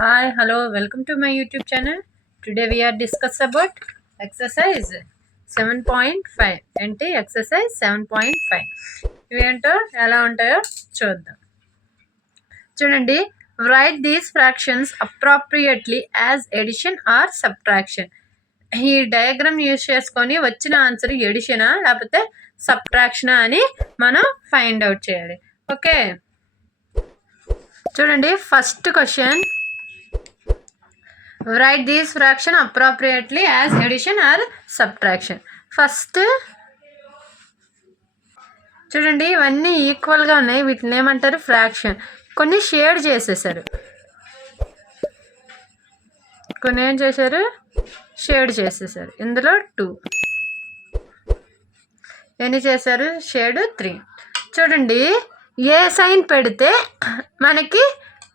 Hi, hello, welcome to my YouTube channel. Today we are discuss about exercise 7.5 అంటే exercise seven point five ఇవేంటో ఎలా ఉంటాయో చూద్దాం. చూడండి right these fractions appropriately as addition or subtraction ఈ diagram use చేసుకొని వచ్చిన ఆన్సర్ ఎడిషనా లేకపోతే సబ్ట్రాక్షనా అని మనం ఫైండ్ అవుట్ చేయాలి. ఓకే చూడండి first question right these fraction appropriately as addition or subtraction first చూడండి ఇవన్నీ ఈక్వల్గా ఉన్నాయి. వీటిని ఏమంటారు? ఫ్రాక్షన్ కొన్ని షేడ్ చేసేసారు. కొన్ని ఏం చేశారు? షేడ్ చేసేసారు. ఇందులో టూ ఎన్ని చేశారు? షేడ్ త్రీ చూడండి ఏ సైన్ పెడితే మనకి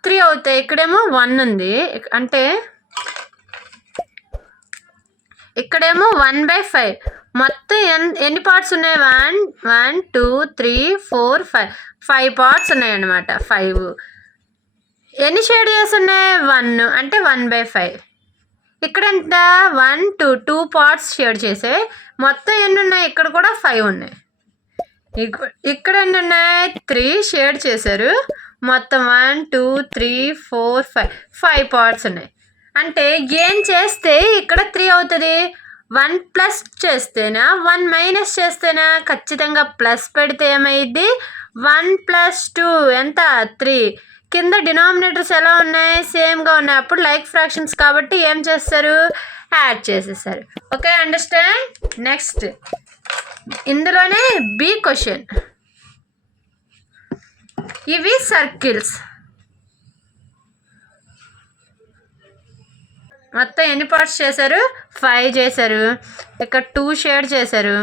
త్రీ అవుతాయి. ఇక్కడేమో వన్ ఉంది. అంటే ఇక్కడేమో వన్ బై ఫైవ్ మొత్తం ఎన్ ఎన్ని పార్ట్స్ ఉన్నాయి? One one two three four five five parts ఉన్నాయన్నమాట. ఫైవ్ ఎన్ని షేడ్ చేసి ఉన్నాయి? వన్ అంటే వన్ బై ఫైవ్ ఇక్కడ ఎంత one two two parts shade చేసే మొత్తం ఎన్ని ఉన్నాయి? ఇక్కడ కూడా ఫైవ్ ఉన్నాయి. ఇక్కడ ఎన్ని ఉన్నాయి? త్రీ షేడ్ చేశారు. మొత్తం one two three four five five parts ఉన్నాయి. అంటే ఏం చేస్తే ఇక్కడ త్రీ అవుతుంది? వన్ ప్లస్ చేస్తేనా? వన్ మైనస్ చేస్తేనా? ఖచ్చితంగా ప్లస్ పెడితే ఏమైంది వన్ ప్లస్ టూ ఎంత? త్రీ కింద డినామినేటర్స్ ఎలా ఉన్నాయి? సేమ్గా ఉన్నాయి. అప్పుడు లైక్ ఫ్రాక్షన్స్ కాబట్టి ఏం చేస్తారు? యాడ్ చేసేసారు ఓకే అండర్స్టాండ్ నెక్స్ట్ ఇందులోనే బి క్వశ్చన్ ఇవి సర్కిల్స్ మొత్తం ఎన్ని పార్ట్స్ చేశారు? ఫైవ్ చేశారు. ఇక్కడ టూ షేడ్ చేశారు.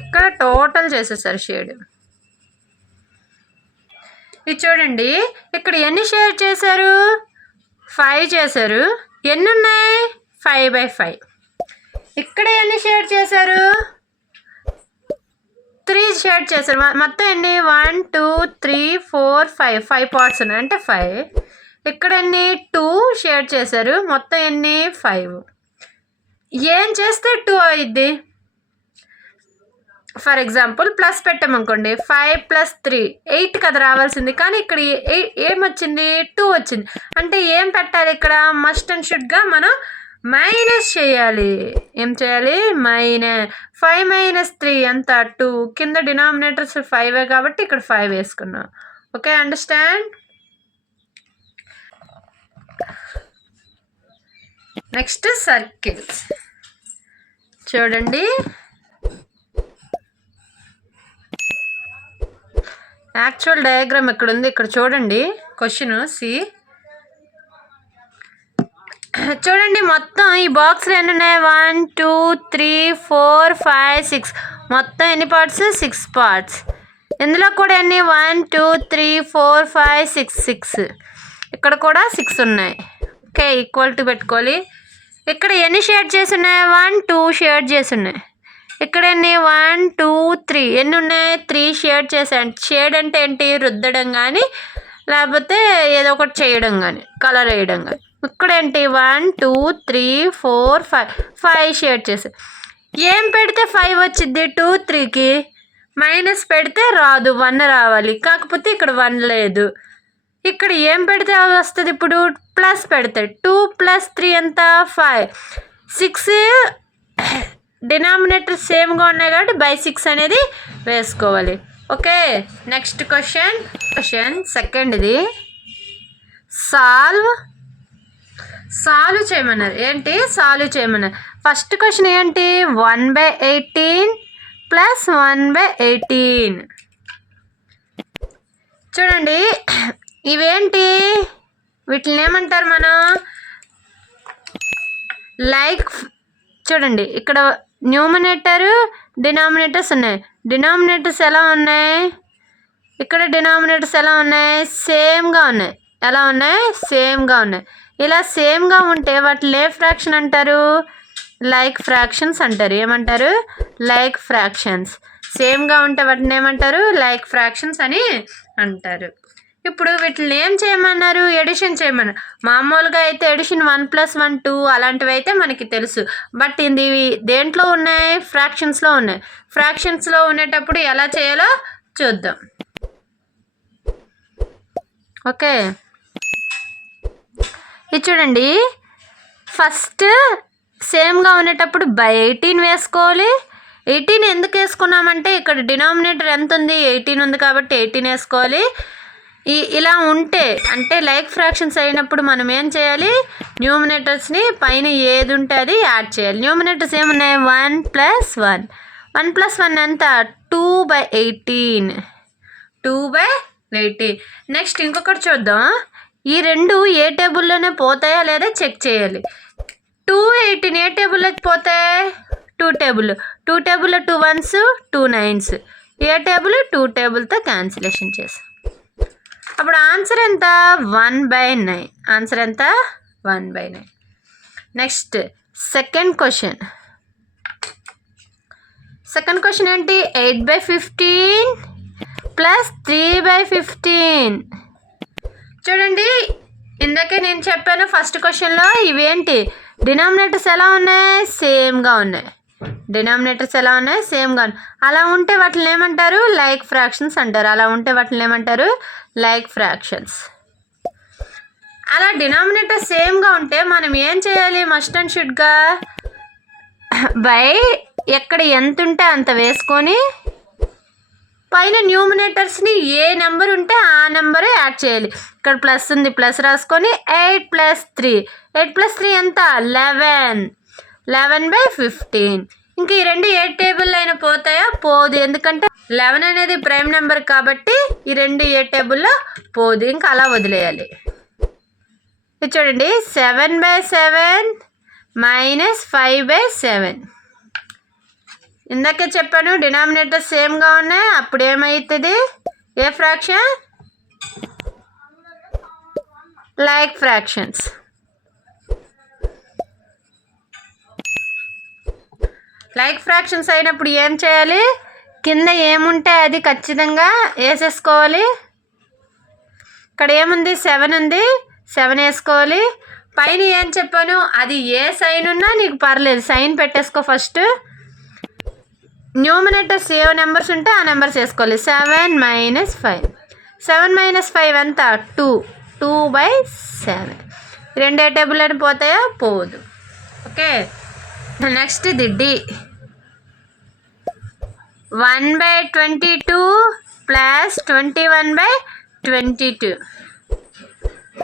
ఇక్కడ టోటల్ చేసేసారు షేడ్. ఇది చూడండి. ఇక్కడ ఎన్ని షేడ్ చేశారు? ఫైవ్ చేశారు. ఎన్ని ఉన్నాయి? Five by five. ఇక్కడ ఎన్ని షేడ్ చేశారు? త్రీ షేడ్ చేశారు. మొత్తం ఎన్ని? One two three four five five parts ఉన్నాయి. అంటే ఫైవ్ ఇక్కడ ఎన్ని? టూ షేడ్ చేశారు. మొత్తం ఎన్ని? ఫైవ్ ఏం చేస్తే టూ అయింది ఫర్ ఎగ్జాంపుల్ ప్లస్ పెట్టామనుకోండి ఫైవ్ ప్లస్ త్రీ ఎయిట్ కదా రావాల్సింది. కానీ ఇక్కడ ఏమొచ్చింది టూ వచ్చింది? అంటే ఏం పెట్టాలి ఇక్కడ? మస్ట్ అండ్ షుడ్గా మనం మైనస్ చేయాలి. ఏం చేయాలి? మైనస్ ఫైవ్ మైనస్ త్రీ ఎంత? టూ. కింద డినామినేటర్స్ ఫైవే కాబట్టి ఇక్కడ ఫైవ్ వేసుకున్నాం. Okay understand? నెక్స్ట్ సర్కిల్స్ చూడండి. యాక్చువల్ డయాగ్రామ్ ఇక్కడ ఉంది ఇక్కడ చూడండి. Question C. చూడండి మొత్తం ఈ బాక్స్లో ఎన్ని ఉన్నాయి? One two three four five six. మొత్తం ఎన్ని పార్ట్స్? Six parts. ఇందులో కూడా ఎన్ని? One two three four five six six. ఇక్కడ కూడా సిక్స్ ఉన్నాయి. ఓకే ఈక్వల్ టు పెట్టుకోవాలి. ఇక్కడ ఎన్ని షేడ్ చేసి ఉన్నాయి? వన్ టూ షేడ్ చేసి ఉన్నాయి. ఇక్కడ ఎన్ని? One two three. ఎన్ని ఉన్నాయి? త్రీ షేడ్ చేసాను షేడ్ అంటే ఏంటి? రుద్దడం కానీ లేకపోతే ఏదో ఒకటి చేయడం కానీ కలర్ వేయడం కానీ ఇక్కడ ఏంటి one two three four five. Five shade చేసి. ఏం పెడితే ఫైవ్ వచ్చింది టూ త్రీకి. మైనస్ పెడితే రాదు. వన్ రావాలి. కాకపోతే ఇక్కడ వన్ లేదు. ఇక్కడ ఏం పెడితే వస్తుంది ఇప్పుడు? ప్లస్ పెడితే. టూ ప్లస్ త్రీ ఎంత? ఫైవ్. సిక్స్ డినామినేటర్ సేమ్గా ఉన్నాయి కాబట్టి బై సిక్స్ అనేది వేసుకోవాలి. ఓకే. Next question. క్వశ్చన్ సెకండ్ది. సాల్వ్ సాల్వ్ చేయమన్నారు. ఏంటి? సాల్వ్ చేయమన్నారు. ఫస్ట్ క్వశ్చన్ ఏంటి? One by eighteen plus one by eighteen. చూడండి ఇవేంటి? వీటిని ఏమంటారు మనం? లైక్ చూడండి ఇక్కడ న్యూమినేటర్ డినామినేటర్స్ ఉన్నాయి. డినామినేటర్స్ ఎలా ఉన్నాయి? ఇక్కడ డినామినేటర్స్ ఎలా ఉన్నాయి? సేమ్గా ఉన్నాయి. ఎలా ఉన్నాయి? సేమ్గా ఉన్నాయి. ఇలా సేమ్గా ఉంటే వాటిని ఏ ఫ్రాక్షన్ అంటారు? లైక్ ఫ్రాక్షన్స్ అంటారు. ఏమంటారు? లైక్ ఫ్రాక్షన్స్ సేమ్గా ఉంటే వాటిని ఏమంటారు? లైక్ ఫ్రాక్షన్స్ అని అంటారు. ఇప్పుడు వీటిని ఏం చేయమన్నారు? ఎడిషన్ చేయమన్నారు. మామూలుగా అయితే addition one plus one two అలాంటివి అయితే మనకి తెలుసు. బట్ ఇది దేంట్లో ఉన్నాయి? ఫ్రాక్షన్స్లో ఉన్నాయి. ఫ్రాక్షన్స్లో ఉండేటప్పుడు ఎలా చేయాలో చూద్దాం. ఓకే ఇది చూడండి. ఫస్ట్ సేమ్గా ఉండేటప్పుడు బై ఎయిటీన్ వేసుకోవాలి. ఎయిటీన్ ఎందుకు వేసుకున్నామంటే ఇక్కడ డినామినేటర్ ఎంత ఉంది? ఎయిటీన్ ఉంది కాబట్టి ఎయిటీన్ వేసుకోవాలి. ఈ ఇలా ఉంటే అంటే లైక్ ఫ్రాక్షన్స్ అయినప్పుడు మనం ఏం చేయాలి? న్యూమినేటర్స్ని పైన ఏది ఉంటే అది యాడ్ చేయాలి. న్యూమినేటర్స్ ఏమున్నాయి? One plus one. One plus one ఎంత? Two by eighteen. Two by eighteen. Next ఇంకొకటి చూద్దాం. ఈ రెండు ఏ టేబుల్లోనే పోతాయా లేదా చెక్ చేయాలి. టూ ఎయిటీన్ ఏ టేబుల్లోకి పోతాయి? Two table. టూ టేబుల్లో టూ వన్స్ టూ నైన్స్. ఏ టేబుల్? టూ టేబుల్తో క్యాన్సిలేషన్ చేసాం అప్పుడు ఆన్సర్ ఎంత? One by nine. ఆన్సర్ ఎంత? One by nine. Next second question. Second question ఏంటి? Eight by fifteen plus three by fifteen. చూడండి ఇందాకే నేను చెప్పాను ఫస్ట్ క్వశ్చన్లో ఇవేంటి? డినామినేటర్స్ ఎలా ఉన్నాయి? సేమ్గా ఉన్నాయి. డినామినేటర్స్ ఎలా ఉన్నాయి? సేమ్గా ఉన్నాయి. అలా ఉంటే వాటిని ఏమంటారు? లైక్ ఫ్రాక్షన్స్ అంటారు. అలా ఉంటే వాటిని ఏమంటారు? లైక్ ఫ్రాక్షన్స్ అలా డినామినేటర్ సేమ్గా ఉంటే మనం ఏం చేయాలి? మస్ట్ అండ్ షుడ్గా బై ఎక్కడ ఎంత ఉంటే అంత వేసుకొని పైన న్యూమినేటర్స్ని ఏ నెంబర్ ఉంటే ఆ నెంబరే యాడ్ చేయాలి. ఇక్కడ ప్లస్ ఉంది ప్లస్ రాసుకొని eight plus three eight plus three ఎంత? లెవెన్ లెవెన్ బై ఫిఫ్టీన్ ఇంక ఈ రెండు ఏ టేబుల్ అయినా పోతాయా? పోదు. ఎందుకంటే లెవెన్ అనేది ప్రైమ్ నెంబర్ కాబట్టి ఈ రెండు ఏ టేబుల్లో పోదు. ఇంకా అలా వదిలేయాలి. ఇది చూడండి. Seven by seven minus five by seven ఇందాకే చెప్పాను డినామినేటర్ సేమ్గా ఉన్నాయి అప్పుడు ఏమవుతుంది ఏ fraction? Like fractions. Like fractions అయినప్పుడు ఏం చేయాలి? కింద ఏముంటే అది ఖచ్చితంగా వేసేసుకోవాలి. ఇక్కడ ఏముంది? సెవెన్ ఉంది. సెవెన్ వేసుకోవాలి. పైన ఏం చెప్పాను? అది ఏ సైన్ ఉన్నా నీకు పర్లేదు. సైన్ పెట్టేసుకో ఫస్ట్. న్యూమినేటర్స్ ఏ నెంబర్స్ ఉంటే ఆ నెంబర్స్ వేసుకోవాలి. Seven minus five. Seven minus five ఎంత? టూ. Two by seven. రెండే టేబుల్ అని పోతాయా? పోదు. ఓకే? నెక్స్ట్ ఇది D. One by twenty two plus twenty one by twenty two.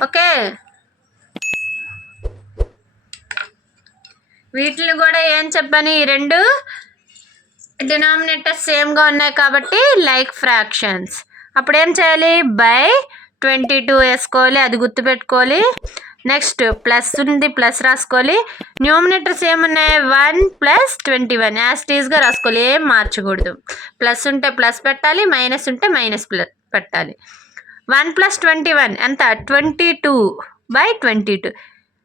Okay? వీటిని కూడా ఏం చెప్పని? ఈ రెండు డినామినేటర్ సేమ్గా ఉన్నాయి కాబట్టి లైక్ ఫ్రాక్షన్స్ అప్పుడు ఏం చేయాలి? బై ట్వంటీ టూ వేసుకోవాలి అది గుర్తుపెట్టుకోవాలి. నెక్స్ట్ ప్లస్ ఉంది ప్లస్ రాసుకోవాలి. న్యూమినేటర్స్ ఏమున్నాయి వన్ ప్లస్ ట్వంటీ వన్ యాస్టీస్గా రాసుకోవాలి ఏం మార్చకూడదు. ప్లస్ ఉంటే ప్లస్ పెట్టాలి మైనస్ ఉంటే మైనస్ పెట్టాలి. వన్ ప్లస్ ట్వంటీ వన్ ఎంత? Twenty two by twenty two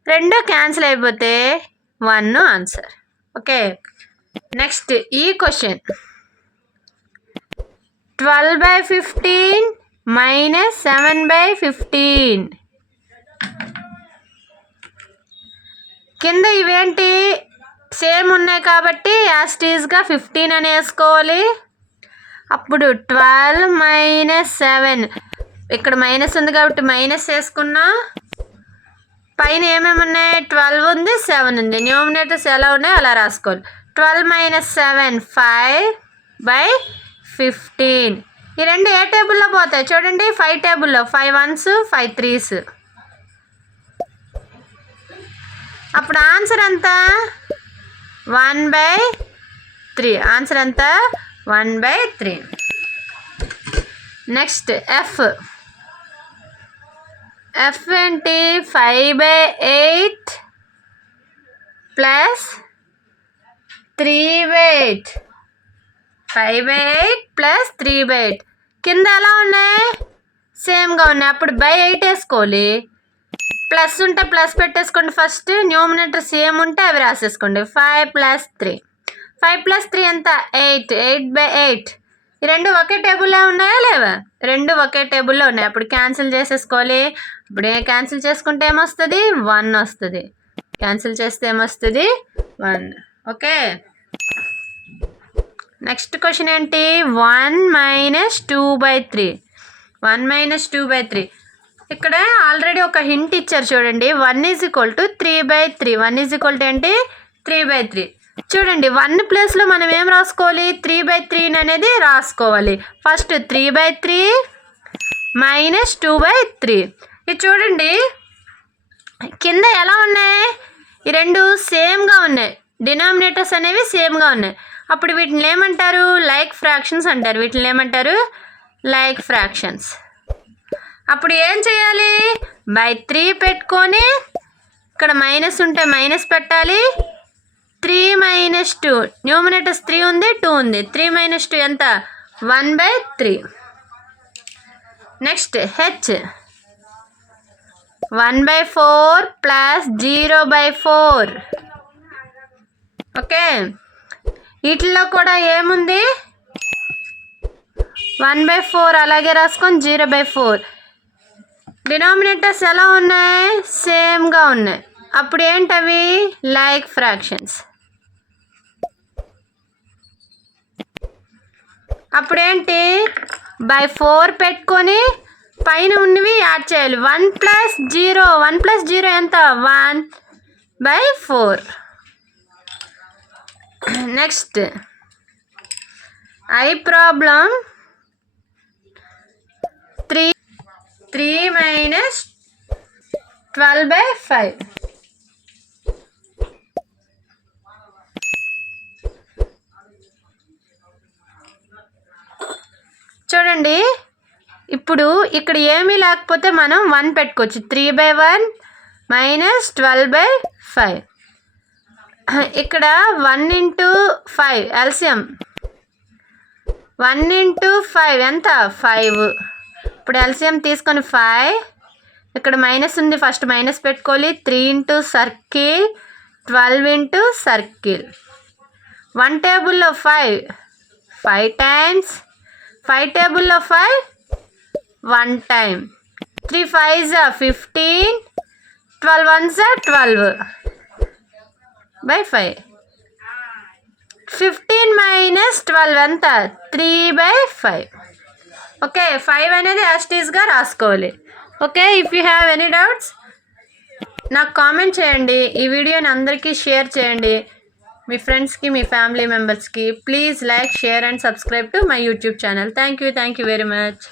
రెండు క్యాన్సిల్ అయిపోతే వన్ ఆన్సర్ ఓకే నెక్స్ట్ ఈ question twelve by fifteen minus seven by fifteen కింద ఇవేంటి? సేమ్ ఉన్నాయి కాబట్టి యాస్టీజ్గా ఫిఫ్టీన్ అని వేసుకోవాలి. అప్పుడు ట్వెల్వ్ మైనస్ సెవెన్ ఇక్కడ మైనస్ ఉంది కాబట్టి మైనస్ వేసుకున్నా. పైన ఏమేమి ఉన్నాయి? ట్వెల్వ్ ఉంది సెవెన్ ఉంది. న్యూమినేటర్స్ ఎలా ఉన్నాయో? అలా రాసుకోవాలి. Twelve minus seven five by fifteen. ఈ రెండు ఏ టేబుల్లో పోతాయి? చూడండి ఫైవ్ టేబుల్లో. Five ones five threes. అప్పుడు ఆన్సర్ ఎంత? One by three. ఆన్సర్ ఎంత? One by three. Next F. F ఏంటి? Five by eight plus three by eight five by eight plus three by eight కింద ఎలా ఉన్నాయి? సేమ్గా ఉన్నాయి. అప్పుడు బై ఎయిట్ వేసుకోవాలి. ప్లస్ ఉంటే ప్లస్ పెట్టేసుకోండి ఫస్ట్. న్యూమినేటర్ సేమ్ ఉంటే అవి రాసేసుకోండి. Five plus three. Five plus three ఎంత? ఎయిట్. Eight by eight. ఈ రెండు ఒకే టేబుల్లో ఉన్నాయా లేవా? రెండు ఒకే టేబుల్లో ఉన్నాయి. అప్పుడు క్యాన్సిల్ చేసేసుకోవాలి. ఇప్పుడు ఏ క్యాన్సిల్ చేసుకుంటే ఏమొస్తుంది? వన్ వస్తుంది. క్యాన్సిల్ చేస్తే ఏమొస్తుంది? వన్. ఓకే? నెక్స్ట్ క్వశ్చన్ ఏంటి? One minus two by three. One minus two by three. ఇక్కడ ఆల్రెడీ ఒక హింట్ ఇచ్చారు చూడండి. One is equal to three by three. One is equal to ఏంటి? Three by three. చూడండి one ప్లేస్లో మనం ఏం రాసుకోవాలి? త్రీ బై త్రీ అనేది రాసుకోవాలి. First three by three minus two by three. ఇది చూడండి కింద ఎలా ఉన్నాయి? ఈ రెండు సేమ్గా ఉన్నాయి. డినామినేటర్స్ అనేవి సేమ్గా ఉన్నాయి. అప్పుడు వీటిని ఏమంటారు? లైక్ ఫ్రాక్షన్స్ అంటారు. వీటిని ఏమంటారు? Like fractions. అప్పుడు ఏం చేయాలి? బై త్రీ పెట్టుకొని ఇక్కడ మైనస్ ఉంటే మైనస్ పెట్టాలి. Three minus two. Numerators three ఉంది టూ ఉంది. త్రీ మైనస్ టూ ఎంత? One by three. Next H. One by four plus zero by four. Okay. వీటిల్లో కూడా ఏముంది? వన్ బై ఫోర్ అలాగే రాసుకొని జీరో బై ఫోర్. డినామినేటర్స్ ఎలా ఉన్నాయి? సేమ్గా ఉన్నాయి. అప్పుడు ఏంటవి? Like fractions. అప్పుడేంటి బై ఫోర్ పెట్టుకొని పైన ఉన్నవి యాడ్ చేయాలి. One plus zero one plus zero ఎంత? One by four. Next I problem three three minus twelve by five చూడండి. ఇప్పుడు ఇక్కడ ఏమీ లేకపోతే మనం వన్ పెట్టుకోవచ్చు. Three by one minus twelve by five ఇక్కడ one into five LCM one into five ఎంత? ఫైవ్. ఇప్పుడు ఎల్సిఎం తీసుకొని ఫైవ్. ఇక్కడ మైనస్ ఉంది ఫస్ట్ మైనస్ పెట్టుకోవాలి. Three into circle twelve into circle. One టేబుల్లో ఫైవ్. Five times. ఫైవ్ టేబుల్లో five one time three five జా ఫిఫ్టీన్. ట్వెల్వ్ వన్ జా twelve. By five fifteen minus twelve ఎంత? Three by five okay five అనేది యాస్టీస్గా రాసుకోవాలి. Okay if you have any doubts నాకు comment చేయండి. ఈ వీడియోని అందరికీ షేర్ చేయండి. మీ ఫ్రెండ్స్కి మీ ఫ్యామిలీ మెంబర్స్కి please like share and subscribe to my YouTube channel thank you thank you very much